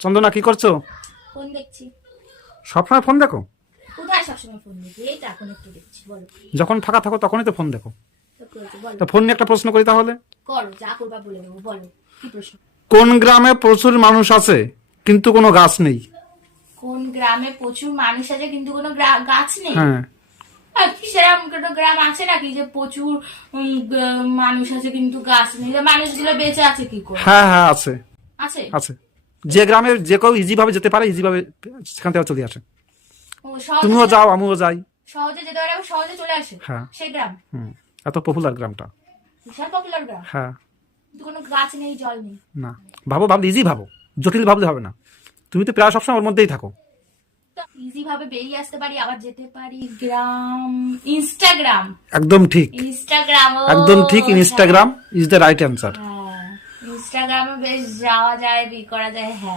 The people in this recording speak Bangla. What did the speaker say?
চন্দনা কি করছো? ফোন দেখছি। সবসময় ফোন দেখো? কোথায় সবসময় ফোন দেখি? এই তো এখন একটু দেখছি। বলো যখন ফাঁকা থাকো তখনই তো ফোন দেখো। তো করেছো, বলো তো ফোন নিয়ে একটা প্রশ্ন করি তাহলে। করো, যা করবা বলে দেবো। বলো কি প্রশ্ন? কোন গ্রামে প্রচুর মানুষ আছে কিন্তু কোনো গাছ নেই? কোন গ্রামে প্রচুর মানুষ আছে কিন্তু কোনো গাছ নেই? হ্যাঁ। কি সেরকম কোনো গ্রাম আছে নাকি যে প্রচুর মানুষ আছে কিন্তু গাছ নেই? মানুষগুলো বেঁচে আছে কি করে? হ্যাঁ হ্যাঁ আছে। আছে। আছে। যে গ্রামে যে কেউ ইজি ভাবে যেতে পারে, ইজি ভাবে সেখান থেকে চলে আসে। ও, সহজে তুমিও যাও, আমিও যাই। সহজে যেতে পারে, সহজে চলে আসে। হ্যাঁ। সেই গ্রাম এত পপুলার গ্রামটা। বিশাল পপুলার গ্রাম, হ্যাঁ। কিন্তু কোনো গাছ নেই, জল নেই। না, ভাবলে ইজি ভাবো, জটিল ভাবলে হবে না। তুমি তো প্রায় সবসময় ওর মধ্যেই থাকো। ইজি ভাবে বেরিয়ে আসতে পারি, আবার যেতে পারি। গ্রাম, ইনস্টাগ্রাম। একদম ঠিক। ইনস্টাগ্রাম, একদম ঠিক, Instagram is the right answer. ইনস্টাগ্রামে বেশ যাওয়া যায়, করা যায়। হ্যাঁ।